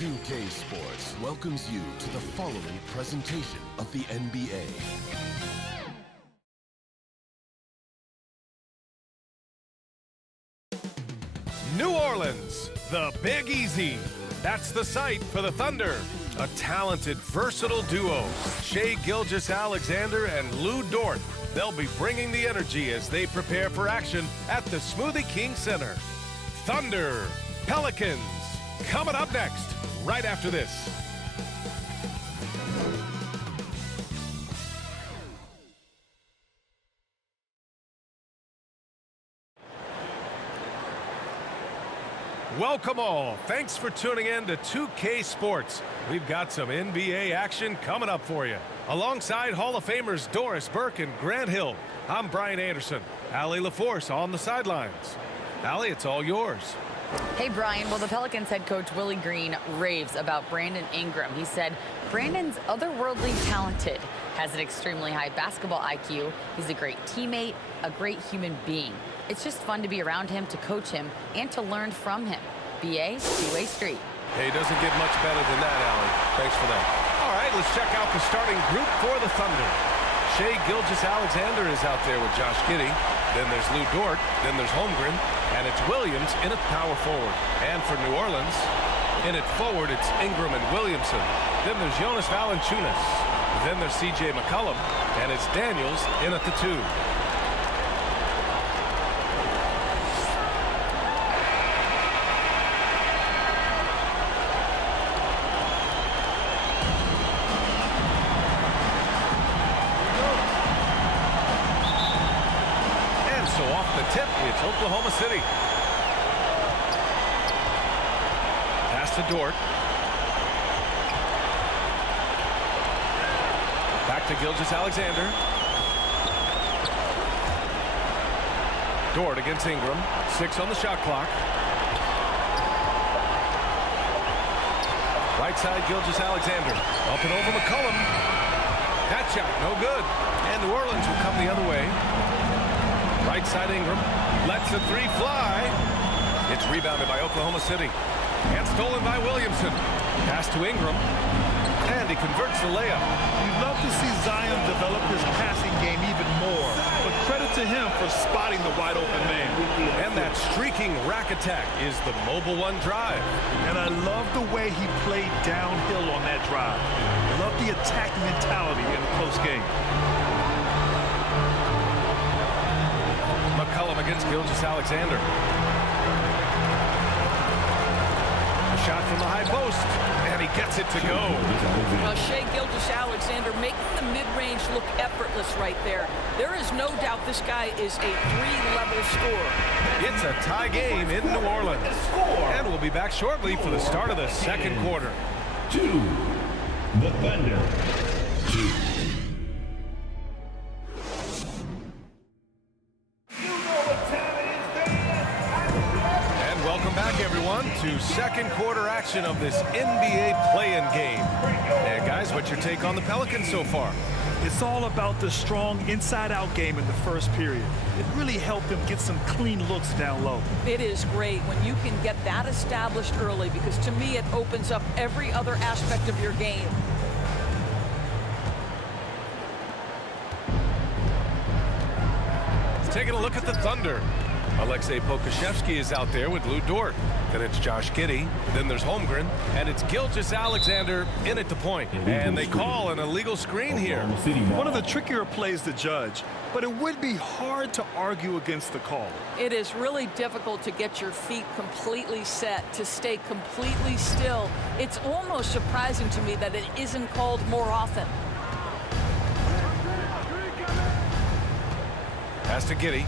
2K Sports welcomes you to the following presentation of the NBA. New Orleans, the Big Easy. That's the site for the Thunder. A talented, versatile duo, Shai Gilgeous-Alexander and Lou Dort. They'll be bringing the energy as they prepare for action at the Smoothie King Center. Thunder, Pelicans, coming up next, right after this. Welcome all. Thanks for tuning in to 2K Sports. We've got some NBA action coming up for you. Alongside Hall of Famers Doris Burke and Grant Hill, I'm Brian Anderson. Allie LaForce on the sidelines. Allie, it's all yours. Hey, Brian. Well, the Pelicans head coach Willie Green raves about Brandon Ingram. He said, Brandon's otherworldly talented, has an extremely high basketball IQ. He's a great teammate, a great human being. It's just fun to be around him, to coach him, and to learn from him. BA, Two-Way Street. Hey, it doesn't get much better than that, Allie. Thanks for that. All right, let's check out the starting group for the Thunder. Shai Gilgeous-Alexander is out there with Josh Giddey. Then there's Lou Dort. Then there's Holmgren. And it's Williams in at power forward. And for New Orleans, in at forward, it's Ingram and Williamson. Then there's Jonas Valanciunas. Then there's C.J. McCollum. And it's Daniels in at the 2. Tip, it's Oklahoma City. Pass to Dort. Back to Gilgeous-Alexander. Dort against Ingram. 6 on the shot clock. Right side, Gilgeous-Alexander. Up and over McCollum. That shot, no good. And New Orleans will come the other way. Right side Ingram lets the 3 fly. It's rebounded by Oklahoma City. And stolen by Williamson. Pass to Ingram. And he converts the layup. You'd love to see Zion develop his passing game even more. But credit to him for spotting the wide open man. And that streaking rack attack is the mobile 1 drive. And I love the way he played downhill on that drive. I love the attacking mentality in a close game. McCollum against Gilgeous-Alexander. A shot from the high post, and he gets it to go. Well, Shai Gilgeous-Alexander making the mid-range look effortless right there. There is no doubt this guy is a 3-level scorer. It's a tie game in New Orleans. And we'll be back shortly for the start of the second quarter. 2, the Thunder. 2. To second quarter action of this NBA play-in game. And guys, what's your take on the Pelicans so far? It's all about the strong inside-out game in the first period. It really helped them get some clean looks down low. It is great when you can get that established early, because to me it opens up every other aspect of your game. Taking a look at the Thunder. Alexei Pokusevski is out there with Lou Dort. Then it's Josh Giddey. Then there's Holmgren. And it's Gilgeous-Alexander in at the point. And they call an illegal screen here. One of the trickier plays to judge, but it would be hard to argue against the call. It is really difficult to get your feet completely set, to stay completely still. It's almost surprising to me that it isn't called more often. Pass to Giddey.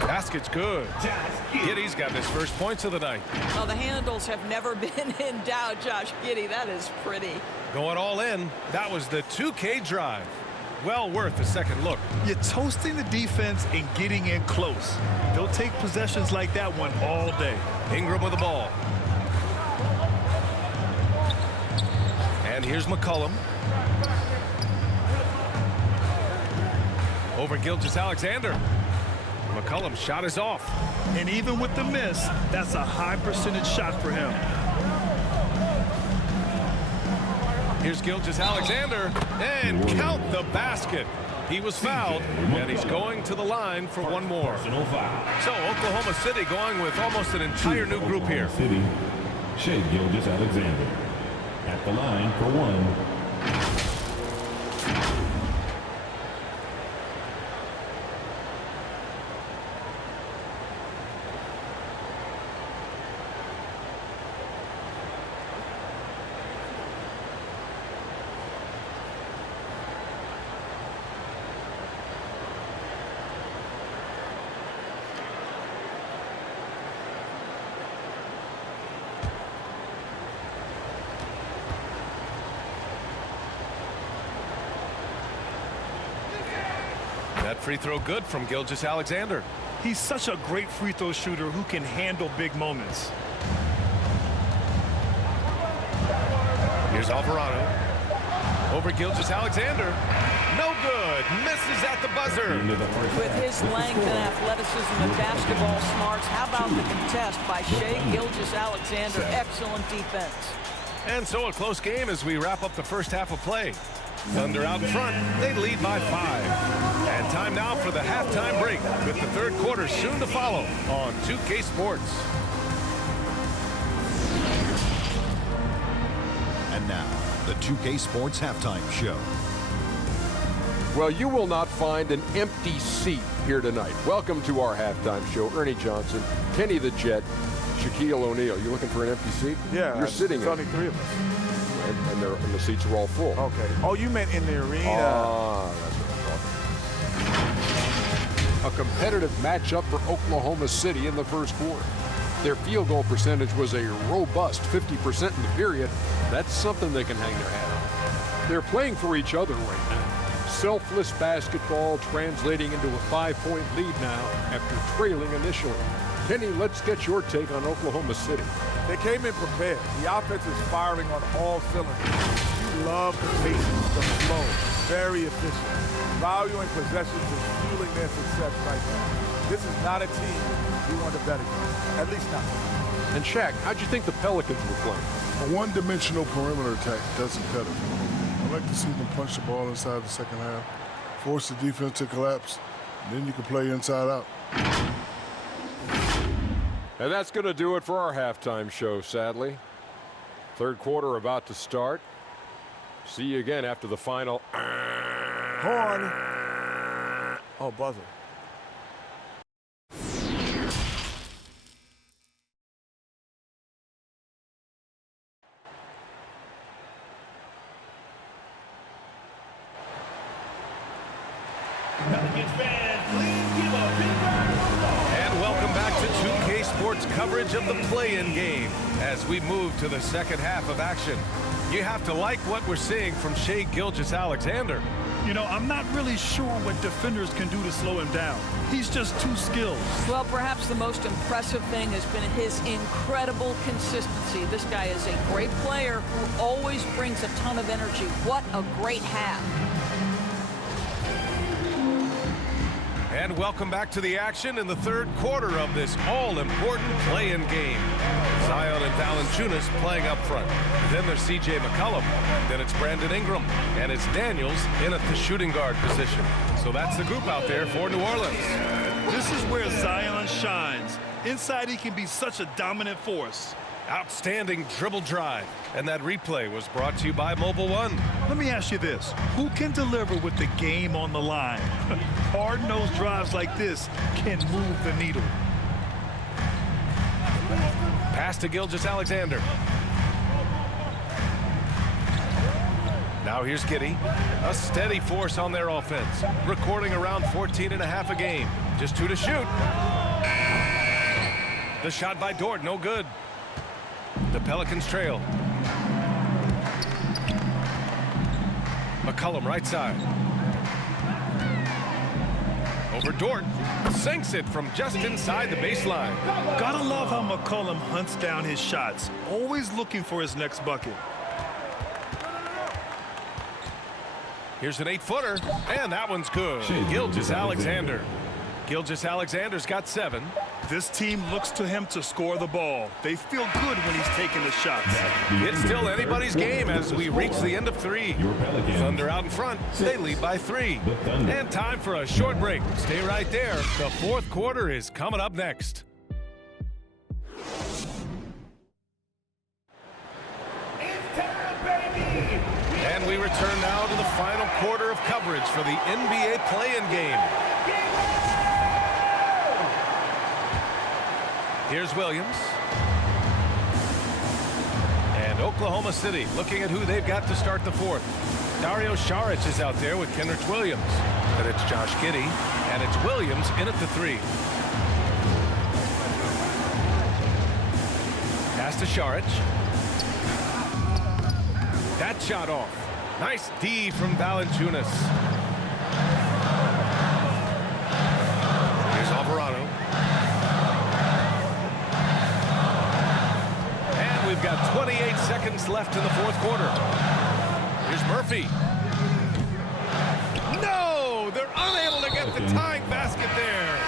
Basket's good. Giddey's got his first points of the night. Well, the handles have never been in doubt, Josh Giddey. That is pretty. Going all in. That was the 2K drive. Well worth a second look. You're toasting the defense and getting in close. They'll take possessions like that one all day. Ingram with the ball. And here's McCollum. Over Gilgeous-Alexander. McCollum's shot is off. And even with the miss, that's a high percentage shot for him. Here's Gilgeous-Alexander, and count the basket. He was fouled, and he's going to the line for one more. So Oklahoma City going with almost an entire new group here. City, Shea Gilgeous-Alexander at the line for one. That free throw good from Gilgeous-Alexander. He's such a great free throw shooter who can handle big moments. Here's Alvarado. Over Gilgeous-Alexander. No good. Misses at the buzzer. With his length and athleticism and basketball smarts, how about the contest by Shea Gilgeous-Alexander? Excellent defense. And so a close game as we wrap up the first half of play. Thunder out in front. They lead by 5. And time now for the halftime break with the third quarter soon to follow on 2K Sports. And now, the 2K Sports Halftime Show. Well, you will not find an empty seat here tonight. Welcome to our halftime show. Ernie Johnson, Kenny the Jet, Shaquille O'Neal. You looking for an empty seat? Yeah. You're sitting There's in. only 3 of us. And the seats are all full. Okay. Oh, you meant in the arena. Ah, that's what I thought. A competitive matchup for Oklahoma City in the first quarter. Their field goal percentage was a robust 50% in the period. That's something they can hang their hat on. They're playing for each other right now. Selfless basketball translating into a 5-point lead now after trailing initially. Kenny, let's get your take on Oklahoma City. They came in prepared. The offense is firing on all cylinders. You love the patience, the flow. Very efficient. Valuing possessions is fueling their success right now. This is not a team we want to bet against. At least not. And Shaq, how'd you think the Pelicans were playing? A one-dimensional perimeter attack doesn't cut it. I like to see them punch the ball inside the second half, force the defense to collapse, and then you can play inside out. And that's going to do it for our halftime show, sadly. Third quarter about to start. See you again after the final. Horn. Oh, buzzer. Pelicans fans, please give a big round of applause. And welcome back to 2K Sports coverage of the play-in game as we move to the second half of action. You have to like what we're seeing from Shea Gilgeous-Alexander. You know, I'm not really sure what defenders can do to slow him down. He's just too skilled. Well, perhaps the most impressive thing has been his incredible consistency. This guy is a great player who always brings a ton of energy. What a great half. And welcome back to the action in the third quarter of this all-important play-in game. Zion and Valanciunas playing up front. Then there's C.J. McCollum. Then it's Brandon Ingram. And it's Daniels in at the shooting guard position. So that's the group out there for New Orleans. This is where Zion shines. Inside, he can be such a dominant force. Outstanding dribble drive. And that replay was brought to you by Mobile One. Let me ask you this. Who can deliver with the game on the line? Hard-nosed drives like this can move the needle. Pass to Gilgeous-Alexander. Now here's Giddey. A steady force on their offense. Recording around 14.5 a game. Just 2 to shoot. The shot by Dort, no good. The Pelicans trail. McCollum right side. Over Dort. Sinks it from just inside the baseline. Gotta love how McCollum hunts down his shots. Always looking for his next bucket. Here's an 8-footer. And that one's good. Gilgeous-Alexander Gilgeous-Alexander's got 7. This team looks to him to score the ball. They feel good when he's taking the shots. It's still anybody's game as we reach the end of 3. Your Pelicans. Thunder out in front. They lead by 3. The Thunder. And time for a short break. Stay right there. The fourth quarter is coming up next. And we return now to the final quarter of coverage for the NBA play-in game. Here's Williams. And Oklahoma City looking at who they've got to start the fourth. Dario Saric is out there with Kenrich Williams. But it's Josh Giddey, and it's Williams in at the 3. Pass to Saric. That shot off. Nice D from Valanciunas. Here's Alvarado. And we've got 28 seconds left in the fourth quarter. Here's Murphy. No! They're unable to get the tying basket there.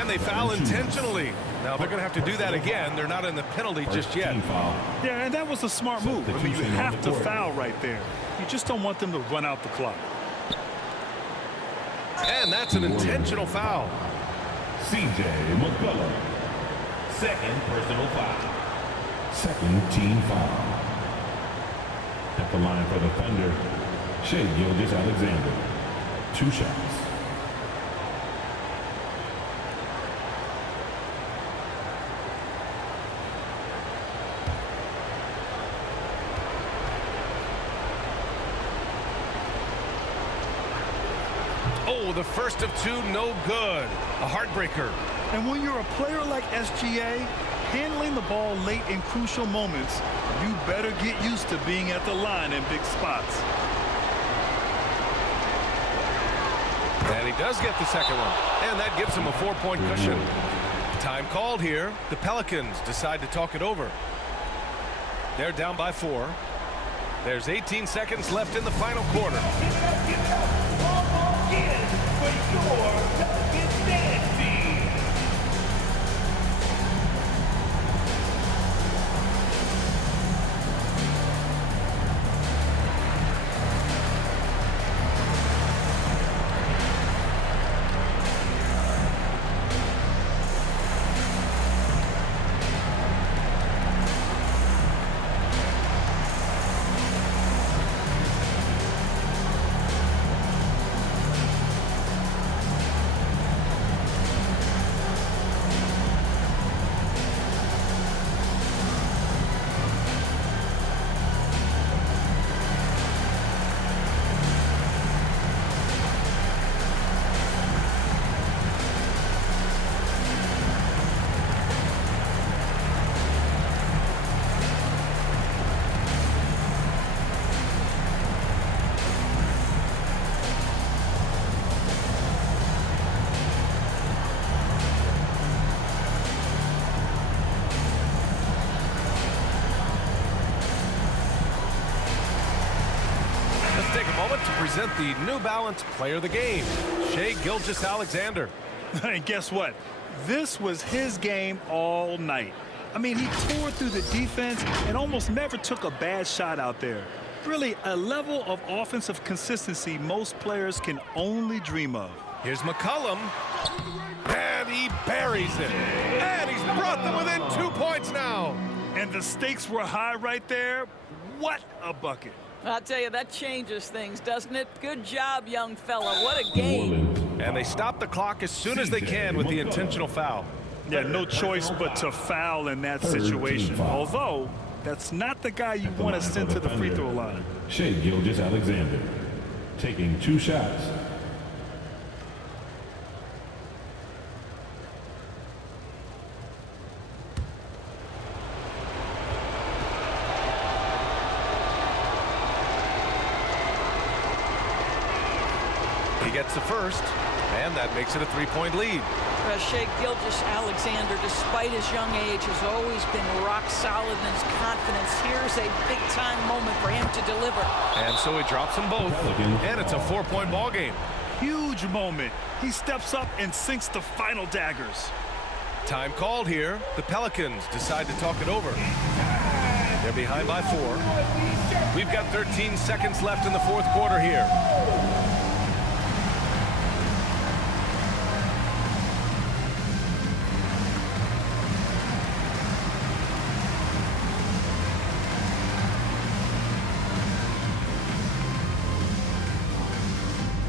And they foul intentionally. Now they're going to have to do that again. They're not in the penalty just yet. Yeah, and that was a smart move. I mean, you have to foul right there. You just don't want them to run out the clock. And that's an intentional foul. C.J. McCollum. Second personal foul. Second team foul. At the line for the Thunder, Shai Gilgeous-Alexander. 2 shots. Oh, the first of 2, no good. A heartbreaker. And when you're a player like SGA, handling the ball late in crucial moments, you better get used to being at the line in big spots. And he does get the second one. And that gives him a 4-point cushion. Time called here. The Pelicans decide to talk it over. They're down by 4. There's 18 seconds left in the final quarter. Present the New Balance Player of the Game, Shai Gilgeous-Alexander. And guess what? This was his game all night. I mean, he tore through the defense and almost never took a bad shot out there. Really, a level of offensive consistency most players can only dream of. Here's McCollum, and he buries it. And he's brought them within 2 points now. And the stakes were high right there. What a bucket. I'll tell you, that changes things, doesn't it? Good job, young fella. What a game. And they stop the clock as soon as they can with the intentional foul. Yeah, no choice but to foul in that situation. Although, that's not the guy you want to send to the free throw line. Shai Gilgeous-Alexander taking 2 shots. He gets the first, and that makes it a 3-point lead. Shai Gilgeous-Alexander, despite his young age, has always been rock solid in his confidence. Here's a big-time moment for him to deliver. And so he drops them both, and it's a 4-point ball game. Huge moment. He steps up and sinks the final daggers. Time called here. The Pelicans decide to talk it over. They're behind by 4. We've got 13 seconds left in the fourth quarter here.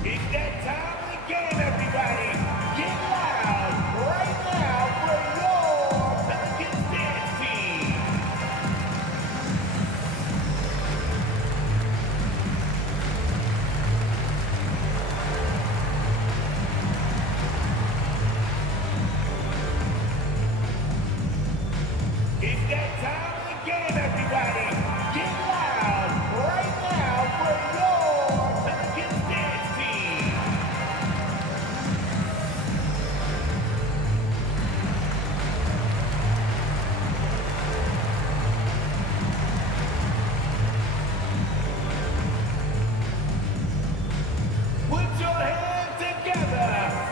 It's that time again, everybody. Get loud right now for your Pelicans dance team. It's that time again, everybody. Get loud right now for your Pelicans dance team. Put your hands together.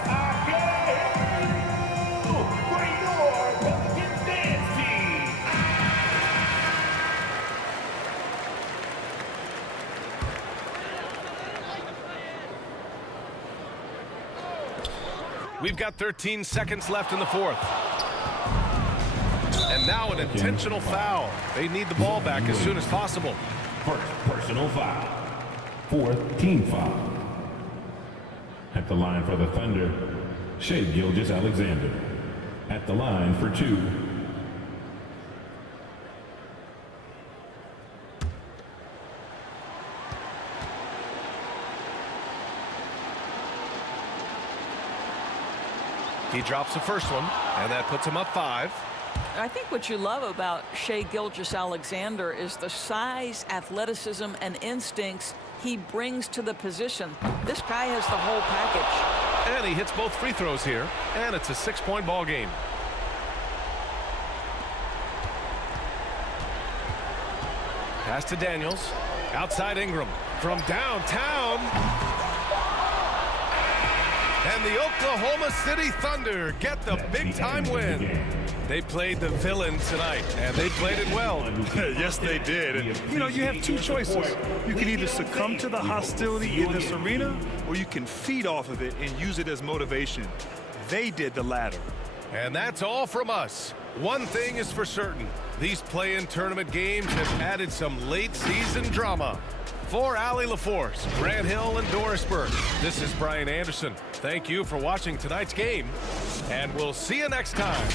I can hear you for your Pelicans dance team. We've got 13 seconds left in the fourth. And now an intentional foul. They need the ball back as soon as possible. First personal foul. Fourth team foul. At the line for the Thunder, Shai Gilgeous-Alexander. At the line for 2. He drops the first one, and that puts him up 5. I think what you love about Shai Gilgeous-Alexander is the size, athleticism, and instincts he brings to the position. This guy has the whole package. And he hits both free throws here, and it's a 6-point ball game. Pass to Daniels. Outside Ingram. From downtown. And the Oklahoma City Thunder get the big-time win. They played the villain tonight, and they played it well. Yes, they did. And, you know, you have two choices. You can either succumb to the hostility in this arena, or you can feed off of it and use it as motivation. They did the latter. And that's all from us. One thing is for certain. These play-in tournament games have added some late-season drama. For Allie LaForce, Grant Hill, and Doris Burke, this is Brian Anderson. Thank you for watching tonight's game, and we'll see you next time.